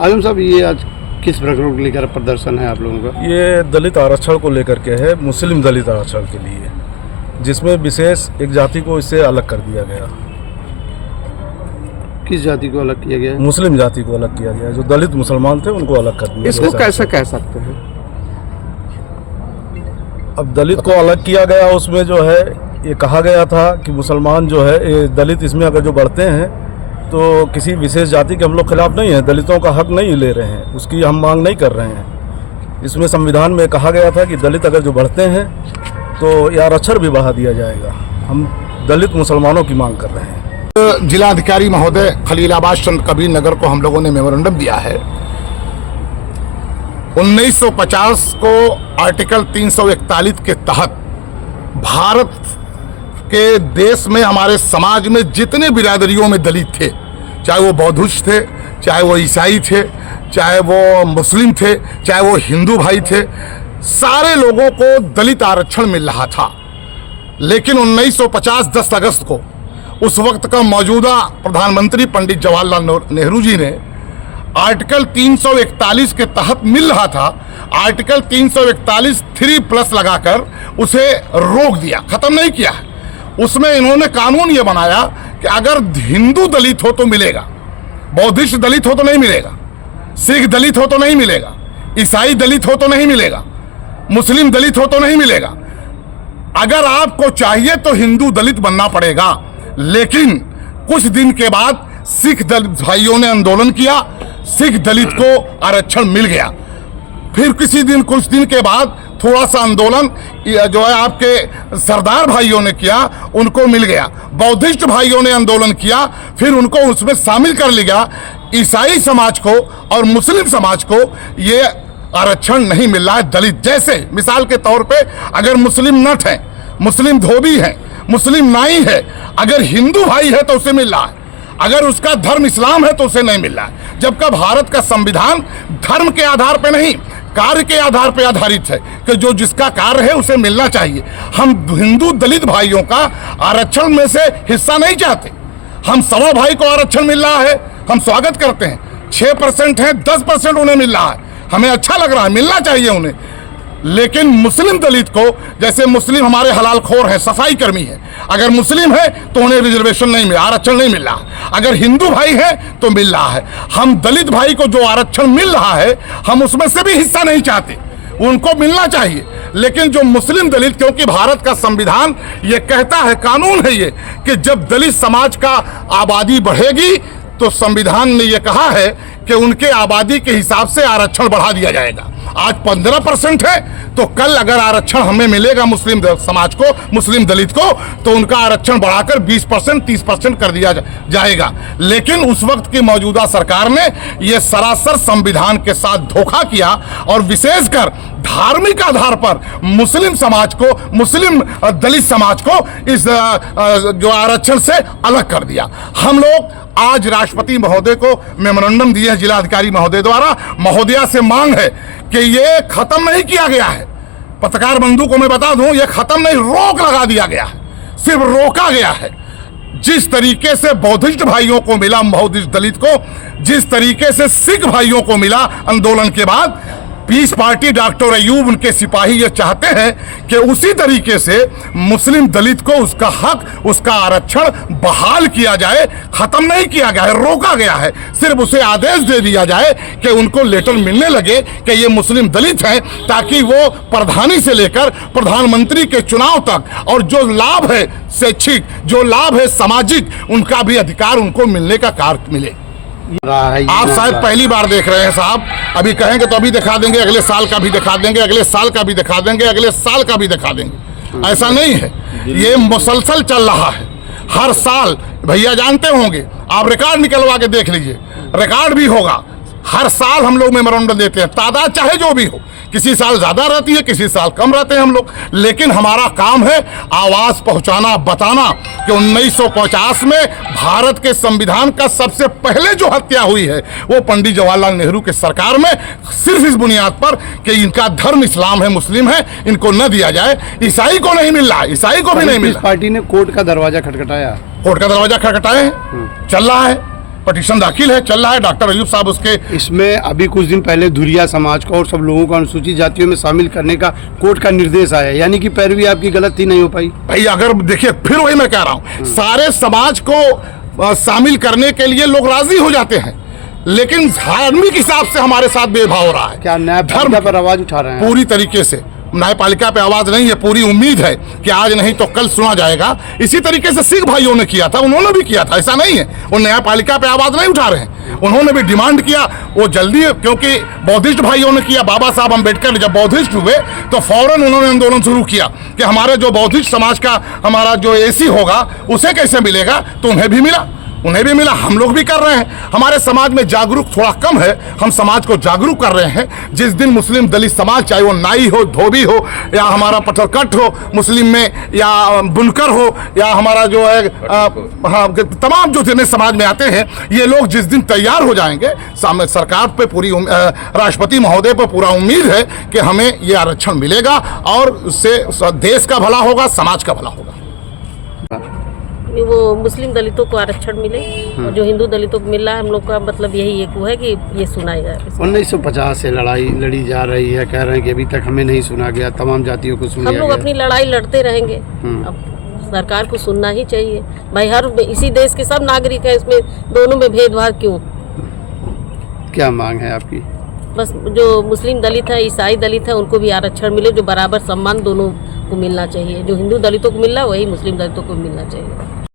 आजम साहब, ये आज किस प्रकरण को लेकर प्रदर्शन है आप लोगों का? ये दलित आरक्षण को लेकर के है, मुस्लिम दलित आरक्षण के लिए, जिसमें विशेष एक जाति को इससे अलग कर दिया गया। किस जाति को अलग किया गया है? मुस्लिम जाति को अलग किया गया। जो दलित मुसलमान थे उनको अलग कर दिया। इसको कैसे कह सकते हैं? अब दलित को अलग किया गया, उसमें जो है ये कहा गया था कि मुसलमान जो है ये दलित इसमें अगर जो बढ़ते हैं तो किसी विशेष जाति के हम लोग खिलाफ नहीं है, दलितों का हक नहीं ले रहे हैं, उसकी हम मांग नहीं कर रहे हैं। इसमें संविधान में कहा गया था कि दलित अगर जो बढ़ते हैं तो ये आरक्षण भी बढ़ा दिया जाएगा। हम दलित मुसलमानों की मांग कर रहे हैं। जिलाधिकारी महोदय खलीलाबाद चंद कबीर नगर को हम लोगों ने मेमोरेंडम दिया है। 1950 को आर्टिकल 341 के तहत भारत के देश में, हमारे समाज में जितने बिरादरियों में दलित थे, चाहे वो बौद्धिस्ट थे, चाहे वो ईसाई थे, चाहे वो मुस्लिम थे, चाहे वो हिंदू भाई थे, सारे लोगों को दलित आरक्षण मिल रहा था। लेकिन 1950 10 अगस्त को उस वक्त का मौजूदा प्रधानमंत्री पंडित जवाहरलाल नेहरू जी ने आर्टिकल 341 के तहत मिल रहा था, आर्टिकल 341 3+ लगाकर उसे रोक दिया, खत्म नहीं किया है। उसमें इन्होंने कानून ये बनाया कि अगर हिंदू दलित हो तो मिलेगा, बौद्धिस्ट दलित हो तो नहीं मिलेगा, सिख दलित हो तो नहीं मिलेगा, ईसाई दलित हो तो नहीं मिलेगा, मुस्लिम दलित हो तो नहीं मिलेगा। अगर आपको चाहिए तो हिंदू दलित बनना पड़ेगा। लेकिन कुछ दिन के बाद सिख दलित भाइयों ने आंदोलन किया, सिख दलित को आरक्षण मिल गया। फिर कुछ दिन के बाद थोड़ा सा आंदोलन जो है आपके सरदार भाइयों ने किया, उनको मिल गया। बौद्धिस्ट भाइयों ने आंदोलन किया, फिर उनको उसमें शामिल कर लिया। ईसाई समाज को और मुस्लिम समाज को ये आरक्षण नहीं मिल रहा है। दलित जैसे मिसाल के तौर पे अगर मुस्लिम नट है, मुस्लिम धोबी है, मुस्लिम नाई है, अगर हिंदू भाई है तो उसे मिल रहा है, अगर उसका धर्म इस्लाम है तो उसे नहीं मिल रहा है। जबकि भारत का संविधान धर्म के आधार पे नहीं, कार्य के आधार पर आधारित है कि जो जिसका कार्य है उसे मिलना चाहिए। हम हिंदू दलित भाइयों का आरक्षण में से हिस्सा नहीं चाहते। हम सवा भाई को आरक्षण मिल रहा है, हम स्वागत करते हैं। 6% है, 10% उन्हें मिल रहा है, हमें अच्छा लग रहा है, मिलना चाहिए उन्हें। लेकिन मुस्लिम दलित को, जैसे मुस्लिम हमारे हलाल खोर हैं, सफाई कर्मी है, अगर मुस्लिम है तो उन्हें रिजर्वेशन नहीं मिला, आरक्षण नहीं मिल रहा। अगर हिंदू भाई है तो मिल रहा है। हम दलित भाई को जो आरक्षण मिल रहा है, हम उसमें से भी हिस्सा नहीं चाहते, उनको मिलना चाहिए। लेकिन जो मुस्लिम दलित, क्योंकि भारत का संविधान ये कहता है, कानून है ये, कि जब दलित समाज का आबादी बढ़ेगी तो संविधान ने ये कहा है कि उनके आबादी के हिसाब से आरक्षण बढ़ा दिया जाएगा। आज 15% है तो कल अगर आरक्षण हमें मिलेगा मुस्लिम समाज को, मुस्लिम दलित को, तो उनका आरक्षण बढ़ाकर 20% 30% कर दिया जाएगा। लेकिन उस वक्त की मौजूदा सरकार ने यह सरासर संविधान के साथ धोखा किया और विशेषकर धार्मिक आधार पर मुस्लिम समाज को, मुस्लिम दलित समाज को इस जो आरक्षण से अलग कर दिया। हम लोग आज राष्ट्रपति महोदय को मेमोरेंडम दिए हैं जिलाधिकारी महोदय द्वारा। महोदया से मांग है कि ये खत्म नहीं किया गया है, पत्रकार बंधु को मैं बता दूं, ये खत्म नहीं, रोक लगा दिया गया है, सिर्फ रोका गया है। जिस तरीके से बौद्धिस्ट भाइयों को मिला, बौद्धिस्ट दलित को, जिस तरीके से सिख भाइयों को मिला आंदोलन के बाद, पीस पार्टी डॉक्टर अयूब उनके सिपाही ये चाहते हैं कि उसी तरीके से मुस्लिम दलित को उसका हक, उसका आरक्षण बहाल किया जाए। खत्म नहीं किया गया है, रोका गया है, सिर्फ उसे आदेश दे दिया जाए कि उनको लेटर मिलने लगे कि ये मुस्लिम दलित हैं, ताकि वो प्रधानी से लेकर प्रधानमंत्री के चुनाव तक और जो लाभ है शैक्षिक, जो लाभ है सामाजिक, उनका भी अधिकार उनको मिलने का कार्य मिले। आप शायद पहली बार देख रहे हैं साहब, अभी कहेंगे तो अभी दिखा देंगे, अगले साल का भी दिखा देंगे, अगले साल का भी दिखा देंगे, अगले साल का भी दिखा देंगे। ऐसा नहीं है, ये मुसलसल चल रहा है। हर साल भैया जानते होंगे, आप रिकॉर्ड निकलवा के देख लीजिए, रिकॉर्ड भी होगा। हर साल हम लोग मेमोरेंडम देते हैं, तादाद चाहे जो भी हो, किसी साल ज्यादा रहती है, किसी साल कम रहते हैं हम लोग, लेकिन हमारा काम है आवाज पहुंचाना, बताना कि 1950 में भारत के संविधान का सबसे पहले जो हत्या हुई है वो पंडित जवाहरलाल नेहरू के सरकार में, सिर्फ इस बुनियाद पर कि इनका धर्म इस्लाम है, मुस्लिम है, इनको न दिया जाए। ईसाई को नहीं मिल रहा, ईसाई को भी नहीं मिल रहा। पार्टी ने कोर्ट का दरवाजा खटखटाया, कोर्ट का दरवाजा खटखटाए, चल रहा है। पटिशन दाखिल है, चल रहा है। डॉक्टर अयूब साहब उसके इसमें अभी कुछ दिन पहले धुरिया समाज को और सब लोगों को अनुसूचित जातियों में शामिल करने का कोर्ट का निर्देश आया, यानी कि पैरवी आपकी गलत ही नहीं हो पाई। भाई अगर देखिए, फिर वही मैं कह रहा हूँ, सारे समाज को शामिल करने के लिए लोग राजी हो जाते हैं, लेकिन धार्मिक हिसाब से हमारे साथ भेदभाव हो रहा है। क्या न्यायपालिका पर आवाज उठा रहे हैं? पूरी तरीके से न्यायपालिका पे आवाज नहीं है। पूरी उम्मीद है कि आज नहीं तो कल सुना जाएगा। इसी तरीके से सिख भाइयों ने किया था, उन्होंने भी किया था, ऐसा नहीं है वो न्यायपालिका पे आवाज नहीं उठा रहे हैं। उन्होंने भी डिमांड किया, वो जल्दी, क्योंकि बौद्धिस्ट भाइयों ने किया। बाबा साहब अम्बेडकर जब बौद्धिस्ट हुए तो फौरन उन्होंने आंदोलन शुरू किया कि हमारे जो बौद्धिस्ट समाज का हमारा जो एसी होगा उसे कैसे मिलेगा, तो उन्हें भी मिला, उन्हें भी मिला। हम लोग भी कर रहे हैं। हमारे समाज में जागरूक थोड़ा कम है, हम समाज को जागरूक कर रहे हैं। जिस दिन मुस्लिम दलित समाज, चाहे वो नाई हो, धोबी हो, या हमारा पत्थरकट हो मुस्लिम में, या बुनकर हो, या हमारा जो है तमाम जो जितने समाज में आते हैं, ये लोग जिस दिन तैयार हो जाएंगे, सरकार पे पूरी राष्ट्रपति महोदय पर पूरा उम्मीद है कि हमें ये आरक्षण मिलेगा और उससे देश का भला होगा, समाज का भला होगा। वो मुस्लिम दलितों को आरक्षण मिले और जो हिंदू दलितों को मिल रहा है, हम लोग का मतलब यही एक वो है कि ये सुनाया जाए। 1950 से लड़ाई लड़ी जा रही है, कह रहे हैं कि अभी तक हमें नहीं सुना गया, तमाम जातियों को सुना हम गया। लोग अपनी लड़ाई लड़ते रहेंगे। अब सरकार को सुनना ही चाहिए भाई। हर इसी देश के सब नागरिक हैं, इसमें दोनों में भेदभाव क्यों? क्या मांग है आपकी? बस जो मुस्लिम दलित है, ईसाई दलित है, उनको भी आरक्षण मिले, जो बराबर सम्मान दोनों को मिलना चाहिए। जो हिंदू दलितों को मिल रहा है वही मुस्लिम दलितों को मिलना चाहिए।